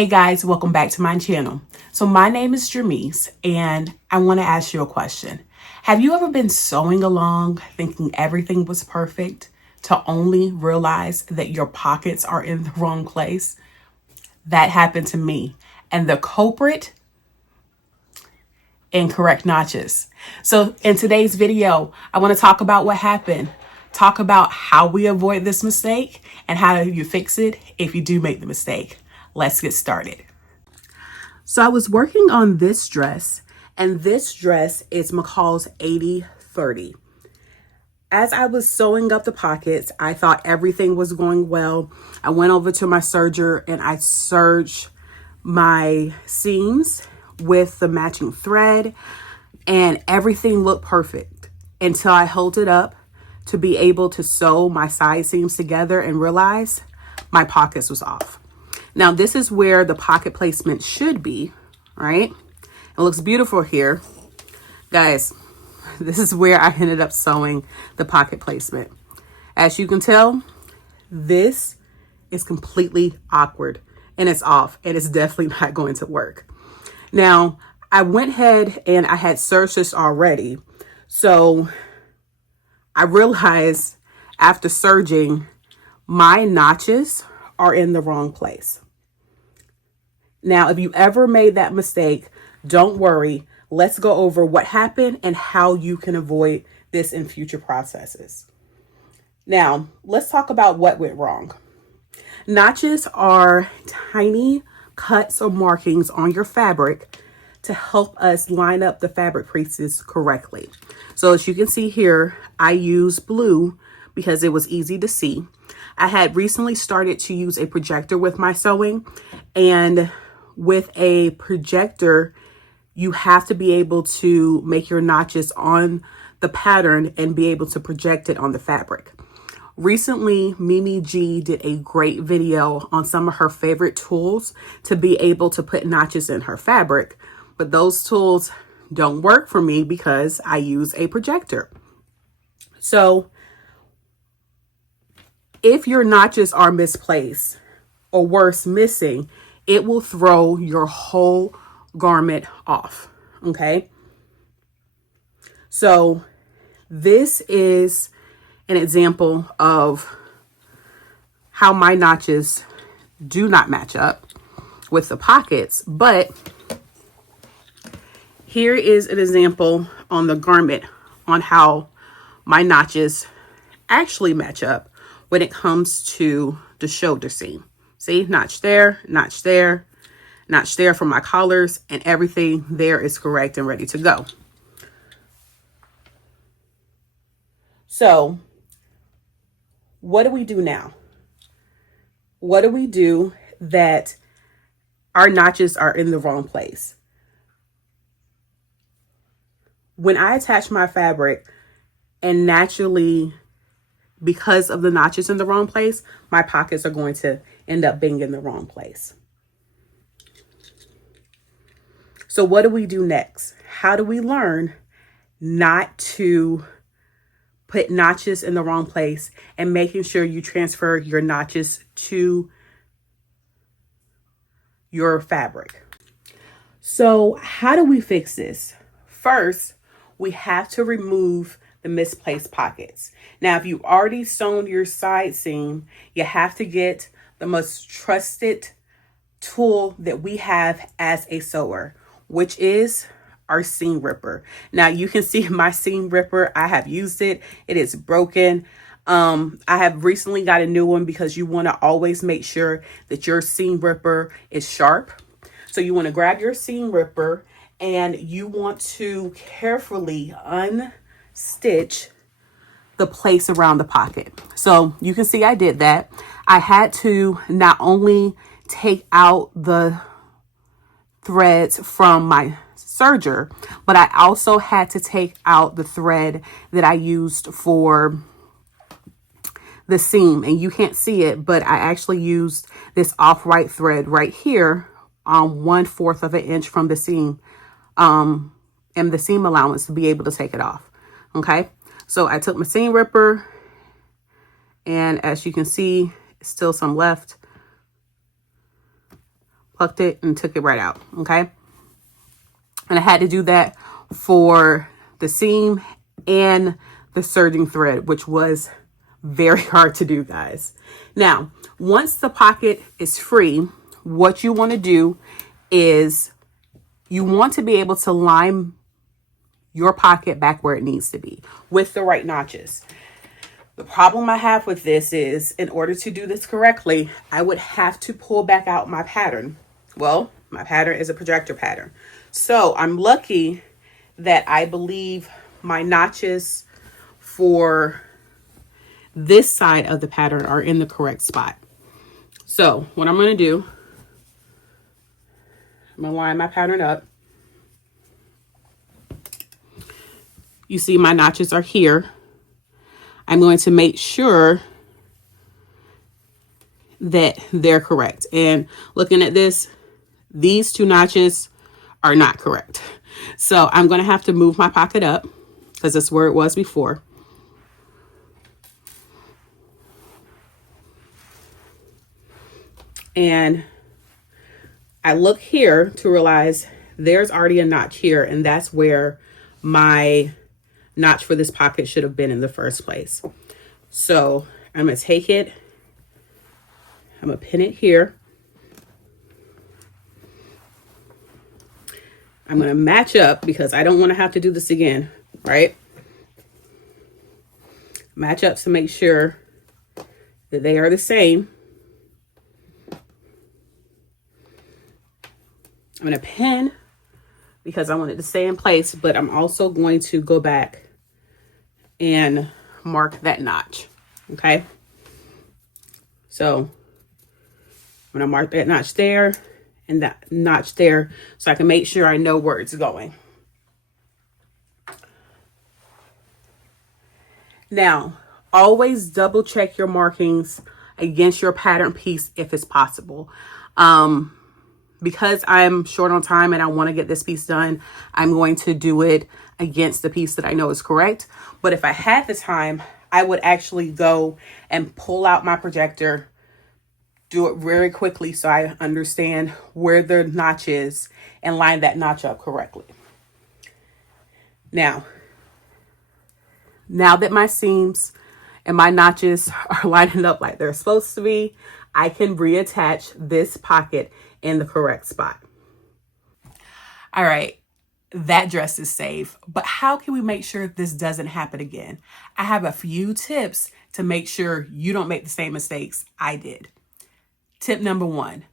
Hey guys, welcome back to my channel. So my name is Jermise and I want to ask you a question. Have you ever been sewing along thinking everything was perfect to only realize that your pockets are in the wrong place? That happened to me. And the culprit, incorrect notches. So in today's video, I want to talk about what happened, talk about how we avoid this mistake and how you fix it if you do make the mistake. Let's get started. So I was working on this dress, and this dress is McCall's 80-30. As I was sewing up the pockets, I thought everything was going well. I went over to my serger and I serged my seams with the matching thread, and everything looked perfect until I held it up to be able to sew my side seams together and realize my pockets was off. Now, this is where the pocket placement should be, right? It looks beautiful here. Guys, this is where I ended up sewing the pocket placement. As you can tell, this is completely awkward and it's off and it's definitely not going to work. Now, I went ahead and I had serged this already. So I realized after serging, my notches are in the wrong place. Now, if you ever made that mistake, don't worry. Let's go over what happened and how you can avoid this in future processes. Now, let's talk about what went wrong. Notches are tiny cuts or markings on your fabric to help us line up the fabric pieces correctly. So as you can see here, I use blue because it was easy to see. I had recently started to use a projector with my sewing, and with a projector, you have to be able to make your notches on the pattern and be able to project it on the fabric. Recently, Mimi G did a great video on some of her favorite tools to be able to put notches in her fabric, but those tools don't work for me because I use a projector. So if your notches are misplaced or worse, missing, it will throw your whole garment off, okay? So this is an example of how my notches do not match up with the pockets, but here is an example on the garment on how my notches actually match up when it comes to the shoulder seam. See, notch there, notch there, notch there for my collars, and everything there is correct and ready to go. So what do we do now? What do we do that our notches are in the wrong place? When I attach my fabric and naturally, because of the notches in the wrong place, my pockets are going to end up being in the wrong place. So what do we do next? How do we learn not to put notches in the wrong place and making sure you transfer your notches to your fabric? So how do we fix this? First, we have to remove the misplaced pockets. Now, if you've already sewn your side seam, you have to get the most trusted tool that we have as a sewer, which is our seam ripper. Now, you can see my seam ripper. I have used it. It is broken. I have recently got a new one because you want to always make sure that your seam ripper is sharp. So you want to grab your seam ripper and you want to carefully unstitch the place around the pocket. So you can see I did that. I had to not only take out the threads from my serger, but I also had to take out the thread that I used for the seam. And you can't see it, but I actually used this off-white thread right here on 1/4 of an inch from the seam, and the seam allowance to be able to take it off. Okay. So I took my seam ripper, and as you can see, still some left. plucked it and took it right out, okay? And I had to do that for the seam and the serging thread, which was very hard to do, guys. Now, once the pocket is free, what you want to do is you want to be able to line your pocket back where it needs to be with the right notches. The problem I have with this is, in order to do this correctly, I would have to pull back out my pattern. Well, my pattern is a projector pattern. So I'm lucky that I believe my notches for this side of the pattern are in the correct spot. So what I'm going to do, I'm going to line my pattern up. You see my notches are here. I'm going to make sure that they're correct. And looking at this, these two notches are not correct. So I'm going to have to move my pocket up because that's where it was before. And I look here to realize there's already a notch here, and that's where my notch for this pocket should have been in the first place. So I'm going to take it, I'm going to pin it here. I'm going to match up because I don't want to have to do this again, right? Match up to make sure that they are the same. I'm going to pin because I want it to stay in place, but I'm also going to go back and mark that notch, okay? So I'm going to mark that notch there and that notch there so I can make sure I know where it's going. Now, always double check your markings against your pattern piece if it's possible. Because I'm short on time and I want to get this piece done, I'm going to do it against the piece that I know is correct. But if I had the time, I would actually go and pull out my projector, do it very quickly so I understand where the notch is and line that notch up correctly. Now that my seams and my notches are lining up like they're supposed to be, I can reattach this pocket in the correct spot. All right, that dress is safe, but how can we make sure this doesn't happen again? I have a few tips to make sure you don't make the same mistakes I did. Tip number 1,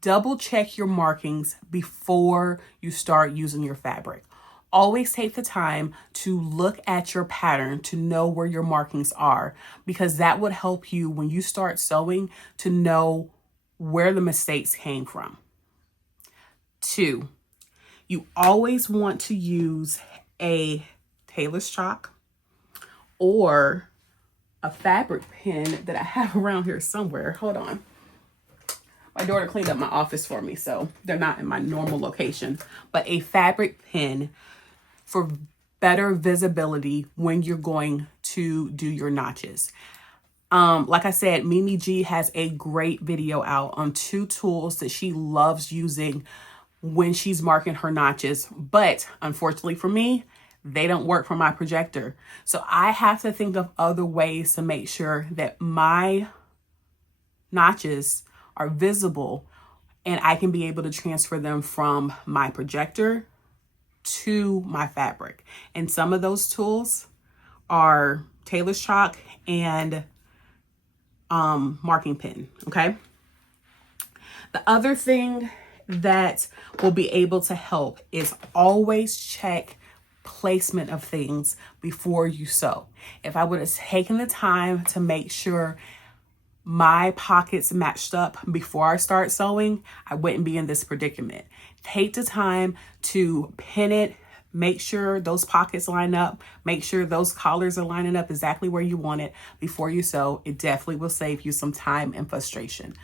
double check your markings before you start using your fabric. Always take the time to look at your pattern to know where your markings are, because that would help you when you start sewing to know where the mistakes came from. 2, you always want to use a tailor's chalk or a fabric pin that I have around here somewhere. Hold on. My daughter cleaned up my office for me, so they're not in my normal location, but a fabric pin for better visibility when you're going to do your notches. Like I said, Mimi G has a great video out on 2 tools that she loves using when she's marking her notches. But unfortunately for me, they don't work for my projector. So I have to think of other ways to make sure that my notches are visible and I can be able to transfer them from my projector to my fabric. And some of those tools are tailor's chalk and marking pin, okay? The other thing that will be able to help is always check placement of things before you sew. If I would have taken the time to make sure my pockets matched up before I start sewing, I wouldn't be in this predicament. Take the time to pin it, make sure those pockets line up, make sure those collars are lining up exactly where you want it before you sew. It definitely will save you some time and frustration.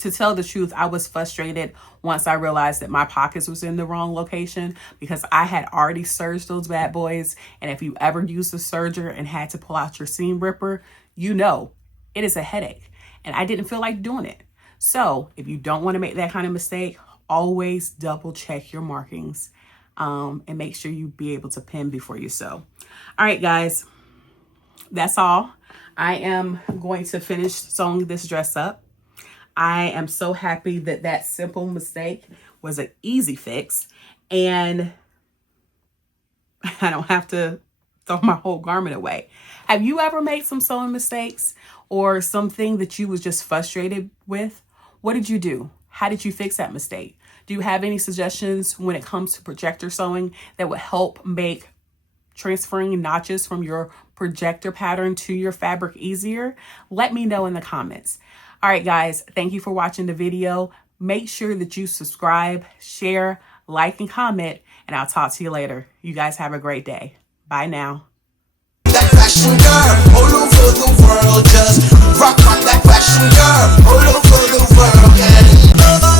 To tell the truth, I was frustrated once I realized that my pockets was in the wrong location because I had already serged those bad boys. And if you ever used a serger and had to pull out your seam ripper, you know, it is a headache. And I didn't feel like doing it. So if you don't want to make that kind of mistake, always double check your markings and make sure you be able to pin before you sew. All right, guys, that's all. I am going to finish sewing this dress up. I am so happy that that simple mistake was an easy fix, and I don't have to throw my whole garment away. Have you ever made some sewing mistakes or something that you was just frustrated with? What did you do? How did you fix that mistake? Do you have any suggestions when it comes to projector sewing that would help make transferring notches from your projector pattern to your fabric easier? Let me know in the comments. All right, guys, thank you for watching the video. Make sure that you subscribe, share, like, and comment, and I'll talk to you later. You guys have a great day. Bye now.